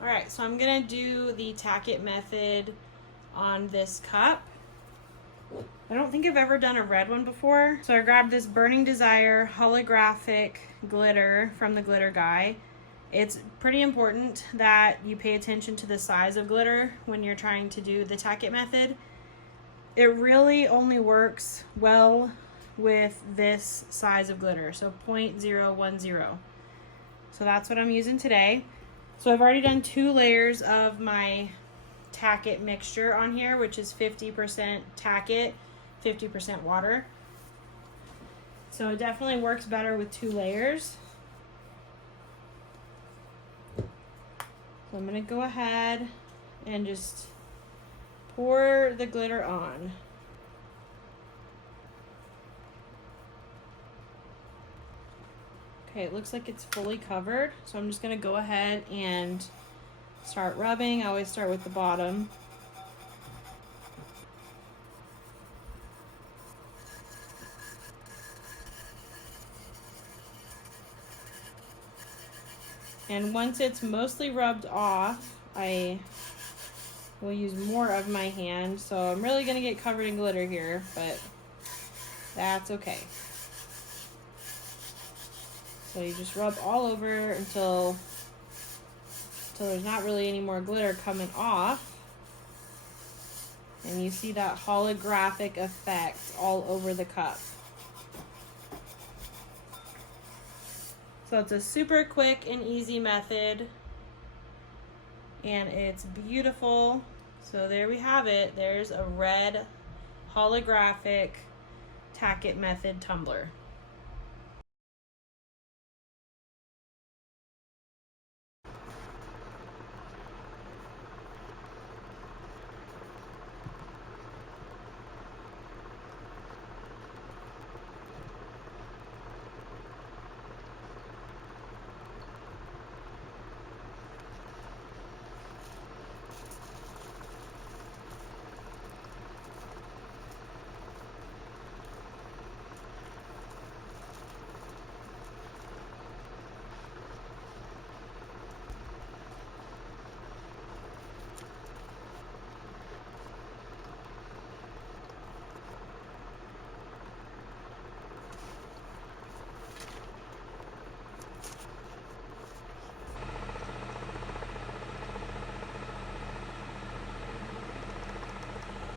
All right, so I'm gonna do the tack it method on this cup. I don't think I've ever done a red one before. So I grabbed this Burning Desire holographic glitter from the glitter guy. It's pretty important that you pay attention to the size of glitter when you're trying to do the tack it method. It really only works well with this size of glitter, so 0.010. So that's what I'm using today. So I've already done 2 layers of my tack it mixture on here, which is 50% tack it, 50% water. So it definitely works better with 2 layers. So I'm gonna go ahead and just pour the glitter on. Okay, it looks like it's fully covered. So I'm just gonna go ahead and start rubbing. I always start with the bottom. And once it's mostly rubbed off, I will use more of my hand. So I'm really gonna get covered in glitter here, but that's okay. So you just rub all over until there's not really any more glitter coming off. And you see that holographic effect all over the cup. So it's a super quick and easy method, and it's beautiful. So there we have it. There's a red holographic tack it method tumbler.